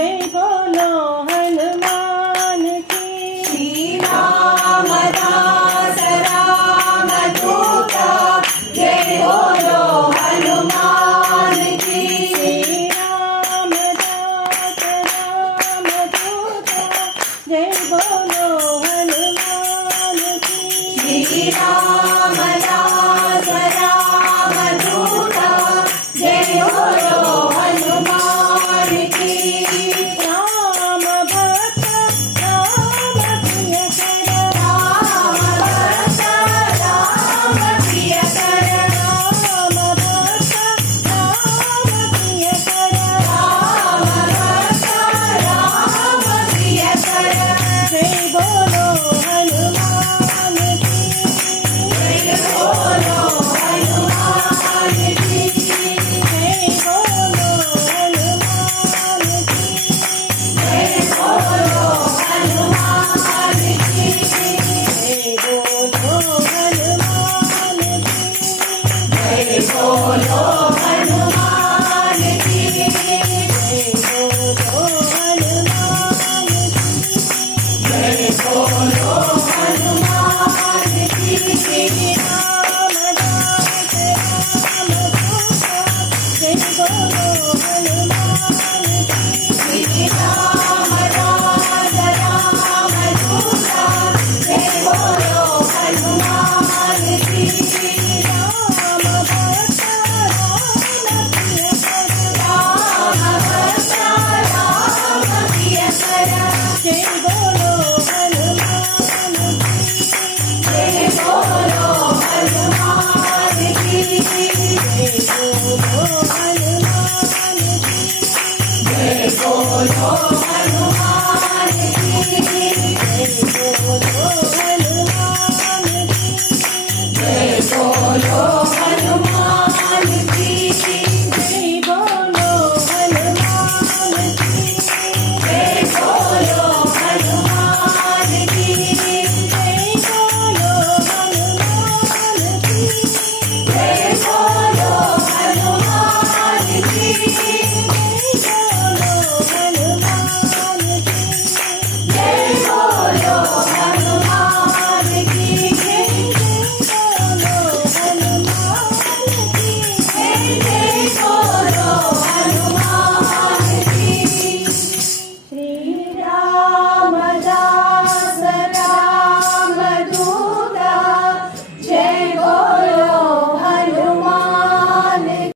जय बोलो हनुमान की। श्री रामदास रामदूता जय बोलो हनुमान की। श्री रामदास रामदूता जय बोलो हनुमान की। श्री रामदास रामदूता जय बोलो हनुमान की। राम भक्त राम प्रिय कर। राम भक्त राम प्रिय कर। राम भक्त राम प्रिय कर। राम भक्त राम प्रिय कर। जय बोलो हनुमान की। जय बोलो हनुमान की। जय बोलो हनुमान की। जय बोलो हनुमान की। जय बोलो हनुमान की। जय बोलो हनुमान की। जय बोलो हनुमान की। जय बोलो हनुमान की। श्री रामदास रामदूता जय बोलो हनुमान की। श्री रामदास रामदूता जय बोलो हनुमान की। राम भक्त राम प्रिय कर। राम भक्त राम प्रिय कर। जय बोलो हनुमान की। जय बोलो हनुमान की। जय बोलो हनुमान की। जय बोलो हनुमान की। जय बोलो हनुमान की। जय बोलो हनुमान की।